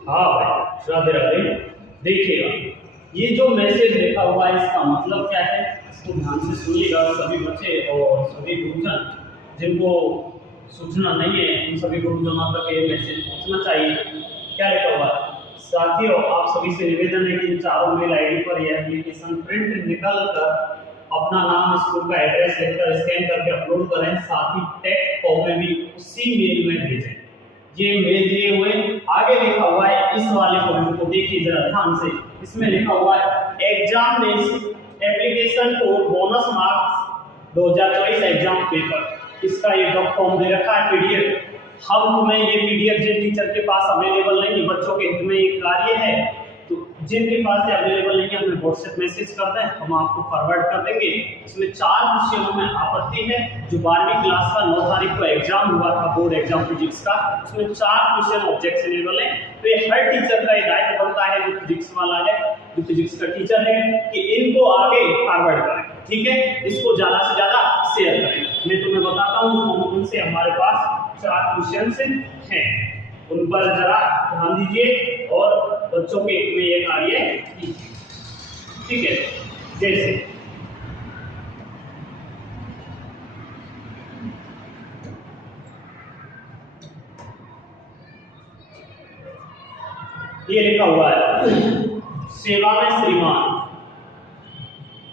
हाँ भाई, राधे राधे। देखिएगा, ये जो मैसेज लिखा हुआ है इसका मतलब क्या है, इसको ध्यान से सुनिएगा सभी बच्चे और सभी गुरुजन जिनको सूचना नहीं है, उन सभी गुरुजनों तक ये मैसेज पहुंचना चाहिए। क्या लिखा हुआ है साथियों, आप सभी से निवेदन है कि चारों मेल आईडी पर यह एप्लीकेशन प्रिंट निकल कर अपना नाम, स्कूल का एड्रेस लिखकर स्कैन करके अपलोड करें, साथ ही टेक्स्ट फॉर्म में भी उसी मेल में भेजें। ये मेल दिए हुए आगे लिखा हुआ है, इस वाले पॉइंट को देखिए जरा ध्यान से। इसमें लिखा हुआ है एग्जामिनेशन एप्लीकेशन को बोनस मार्क्स 2024 एग्जाम पेपर। इसका ये डॉक फॉर्म दे रखा है पीडीएफ। हम तुम्हें ये पीडीएफ जिन टीचर के पास अवेलेबल नहीं, बच्चों के हित में ये कार्य है, तो जिनके पास ये अवेलेबल नहीं है हमें व्हाट्सएप मैसेज कर दें, हम आपको फॉरवर्ड कर देंगे। इसमें 4 विषयों में आपत्ति है। जो 12वीं क्लास का 9 तारीख को एग्जाम हुआ था, बोर्ड एग्जाम फिजिक्स का, उसमें 4 क्वेश्चन ऑब्जेक्शनेबल है। तो ये हर टीचर का दायित्व बनता है, जो फिजिक्स वाला है, जो फिजिक्स का टीचर है, कि इनको आगे फॉरवर्ड करें। ठीक है, इसको ज्यादा से ज्यादा शेयर करें। मैं तुम्हें बताता हूँ उनसे हमारे पास 4 क्वेश्चन हैं, उन पर जरा ध्यान दीजिए और बच्चों के में ये कार्य कीजिए। ठीक है, जैसे ये लिखा हुआ है, सेवा में श्रीमान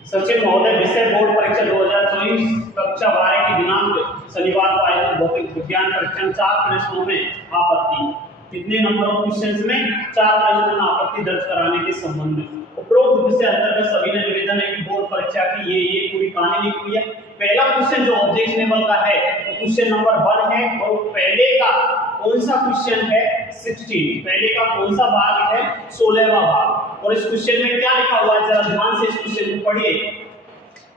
सचिन महोदय, विषय बोर्ड परीक्षा 2024 कक्षा 12 की दिनांक शनिवार को आयोजित भौतिक विज्ञान परीक्षा 4 प्रश्नों में आपत्ति। कितने नंबर ऑफ क्वेश्चंस में? 4 प्रश्नों में आपत्ति दर्ज कराने के संबंध में। उपरोक्त विषय अंतर्गत सभी ने निवेदन है कि बोर्ड परीक्षा की ये पूरी कहानी लिखी हुई है। पहला क्वेश्चन जो ऑब्जेक्शनेबल का है वो क्वेश्चन नंबर 1 है, और पहले का कौन सा क्वेश्चन है? 16। पहले का कौन सा भाग है? 16वां भाग। और इस क्वेश्चन में क्या लिखा हुआ है, जरा ध्यान से इस क्वेश्चन को पढ़िए।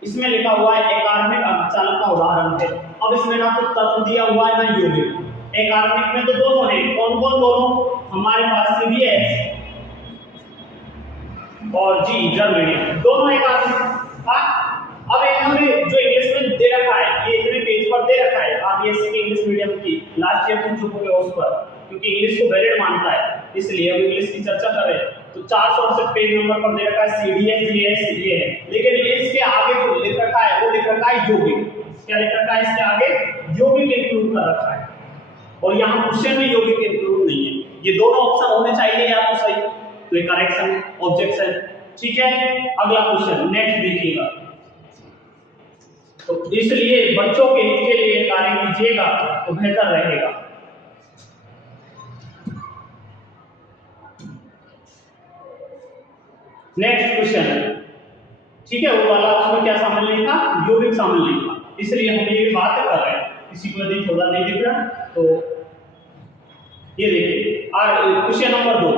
इसमें लिखा हुआ है एकार्मिक अर्धचालक का उदाहरण है। अब इसमें ना तो तत्व दिया हुआ है ना यौगिक। एकार्मिक में तो दोनों है, कौन कौन दोनों? हमारे पास सीबीएस और जी जर्मेनियम, दोनों एकार्मिक। अब इन्होंने जो इंग्लिश में दे रखा है, ये इतने पेज पर दे रखा है, आरबीएससी की इंग्लिश मीडियम की लास्ट ईयर तुम चुप हो गए उस पर, क्योंकि इंग्लिश को वैलिड मानता है, इसलिए हम इंग्लिश की चर्चा कर रहे हैं। तो 468 पेज नंबर पर दे रखा है सीडीएस जीएस ये है, लेकिन इसके आगे जो लिख रखा है वो लिख रखा है यौगिक। क्या लिख रखा है इसके आगे? यौगिक इंक्लूड कर रखा है, और यहाँ क्वेश्चन में यौगिक इंक्लूड नहीं है। ये दोनों ऑप्शन होने चाहिए या तो सही, तो ये करेक्शन है, ऑब्जेक्शन। ठीक है, अगला क्वेश्चन नेक्स्ट देखिएगा। तो इसलिए बच्चों के हित के लिए कार्य कीजिएगा तो बेहतर रहेगा। नेक्स्ट क्वेश्चन, ठीक है, वो वाला उसमें क्या शामिल नहीं था? यौगिक शामिल नहीं था, इसलिए हम ये बात कर रहे हैं। किसी को यदि थोड़ा नहीं दिख रहा तो ये देखिए। और क्वेश्चन नंबर 2,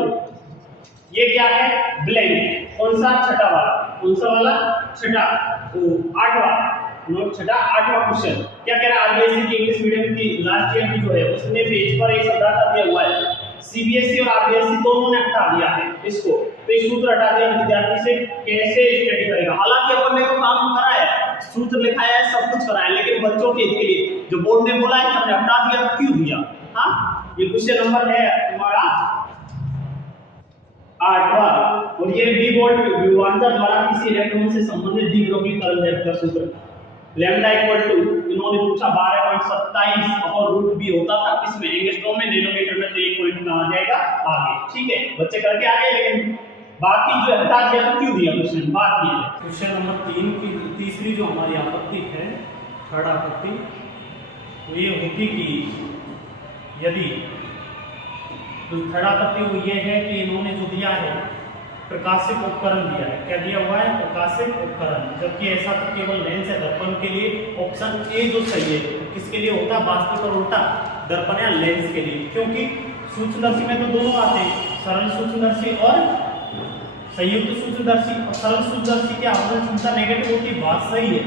ये क्या है? ब्लैंक। कौन सा? छठा वाला। कौन सा वाला? छठा, वो 8वां, नोट छठा 8वां क्वेश्चन। क्या कह रहा है? आरबीएससी की इंग्लिश मीडियम की लास्ट ईयर की जो है उसने पेज पर एक शब्द हटा दिया हुआ है। सीबीएसई और आरबीएससी दोनों ने हटा दिया है इसको, तो ये सूत्र हटा दिया। विद्यार्थी से कैसे स्टडी करेगा? हालांकि अपन ने तो काम करा है, सूत्र लिखाया है, सब कुछ करा है, लेकिन बच्चों के लिए जो बोर्ड ने बोला है कि हमने हटा दिया, तो क्यों दिया? हाँ, ये क्वेश्चन नंबर है तुम्हारा 8वां, और ये डी बोल्ट विभवांतर द्वारा किसी इलेक्ट्रॉन से संबंधित डी ब्रोगली का सूत्र। लैम्डा इक्वल टू, इन्होंने पूछा 12.27 और रूट बी होता था किसमें? एंगस्ट्रॉम में, नैनोमीटर में, तो 1 पॉइंट में आ जाएगा आगे। ठीक है, बच्चे करके आ गए, लेकिन बाकी जो हटा दिया तो क्यों दिया क्वेश्चन? बात ये है। क्वेश्चन नंबर 3 की तीसरी जो हमारी आपत्ति है, थर्ड आपत्ति, तो ये होती कि यदि तो थर्ड आपत्ति वो ये है कि इन्होंने जो दिया है प्रकाशिक उपकरण दिया है। क्या दिया हुआ है? प्रकाशिक उपकरण, जबकि ऐसा तो केवल लेंस है दर्पण के लिए। ऑप्शन ए जो सही है, किसके लिए होता है? वास्तविक और उल्टा, दर्पण या लेंस के लिए, क्योंकि सूक्ष्मदर्शी में तो दोनों आते हैं, सरल सूक्ष्मदर्शी और संयुक्त सूक्ष्मदर्शी। और सरल सूक्ष्मदर्शी की अवलोकन क्षमता नेगेटिव होती है, बात सही है,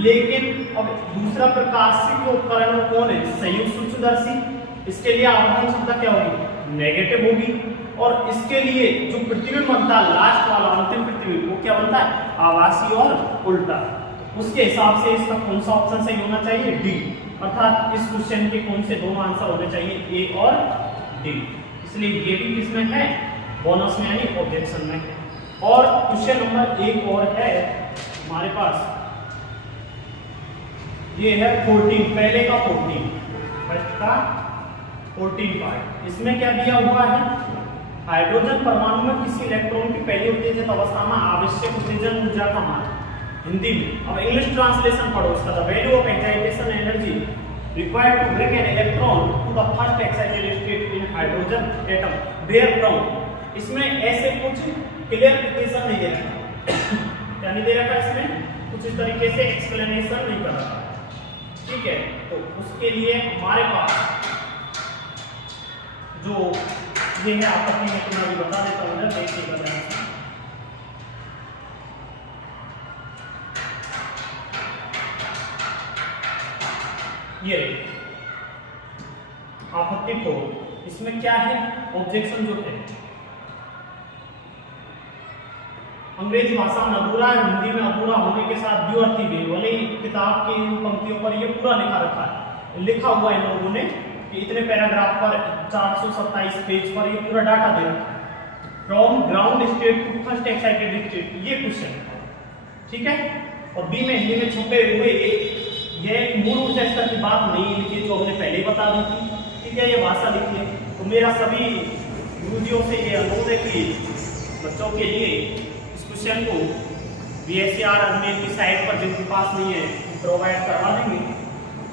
लेकिन अब दूसरा प्रकाशिक उपकरण कौन है? संयुक्त सूक्ष्मदर्शी। इसके लिए अवलोकन क्षमता क्या होगी? नेगेटिव होगी। और इसके लिए जो प्रतिबिंब बनता है लास्ट वाला अंतिम प्रतिबिंब, वो क्या बनता है? आभासी और उल्टा। उसके हिसाब से इसका कौन सा ऑप्शन सही होना चाहिए? डी। अर्थात इस क्वेश्चन के कौन से दोनों आंसर होने चाहिए? ए और डी। इसलिए ये भी किसमें है, बोनस में यानी ऑब्जेक्शन में है। और क्वेश्चन नंबर एक और है हमारे पास, ये है 14, पहले का 14, फर्स्ट का 14 पार्ट। इसमें क्या दिया हुआ है, हाइड्रोजन परमाणु में किसी इलेक्ट्रॉन की पहली उत्तेजित अवस्था में आवश्यक उत्तेजन ऊर्जा का मान, हिंदी में। अब इंग्लिश ट्रांसलेशन पढ़ो इसका, the value of excitation energy required to bring an electron to the first excited state in hydrogen atom there from. इसमें ऐसे कुछ क्लियरिफिकेशन नहीं दे रखा, क्या नहीं दे रखा, इसमें कुछ इस तरीके से एक्सप्लेनेशन नहीं कर रखा, ठीक है। तो उसके लिए हमारे पास जो ये है आपत्ति में तुम्हें अभी बता देता हूँ, देखिएगा ध्यान से। ये आपत्ति को इसमें क्या है, ऑब्जेक्शन जो है अंग्रेजी भाषा में अधूरा है, हिंदी में अधूरा होने के साथ द्व्यर्थी भी, भले ही किताब की पंक्तियों पर ये पूरा लिखा रखा है, लिखा हुआ है इन लोगों ने कि इतने पैराग्राफ पर 427 पेज पर ये पूरा डाटा दे रखा है, from ground state to first excited state, ये क्वेश्चन, ठीक है। और बी में हिंदी में छुपे हुए ये मूल ऊर्जा स्तर की बात नहीं लिखी, जो हमने पहले ही बता दी थी, ठीक है, ये भाषा लिखी है। तो मेरा सभी गुरुजियों से ये अनुरोध है कि बच्चों के लिए क्वेश्चन को BSCR अजमेर की साइट पर जिनके पास नहीं है प्रोवाइड करवा देंगे,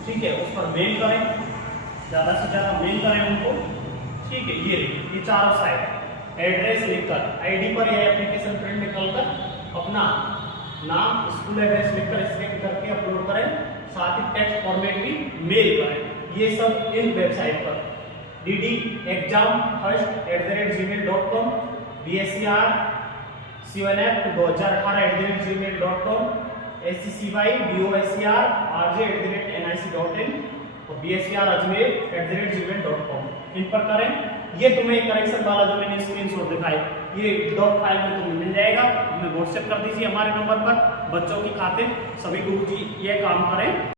ठीक है, उस पर मेल करें, ज़्यादा से ज़्यादा मेल करें उनको, ठीक है। ये चारों साइट एड्रेस लिखकर, आईडी पर यह एप्लीकेशन प्रिंट निकालकर अपना नाम, स्कूल एड्रेस लिखकर स्कैन करके अपलोड करें, साथ ही टेक्स्ट फॉर्मेट भी मेल करें। ये सब इन वेबसाइट पर ddexamfirst@gmail.com, BSCR cnf2018@gmail.com, SCCY.DOSCR@nic.in और BSCR ajmer@gmail.com, इन पर करें। ये तुम्हें करेक्शन वाला जो मैंने स्क्रीनशॉट दिखाई, ये डॉक फाइल में तुम्हें मिल जाएगा, हमें व्हाट्सएप कर दीजिए हमारे नंबर पर। बच्चों की खातिर सभी गुरुजी ये काम करें।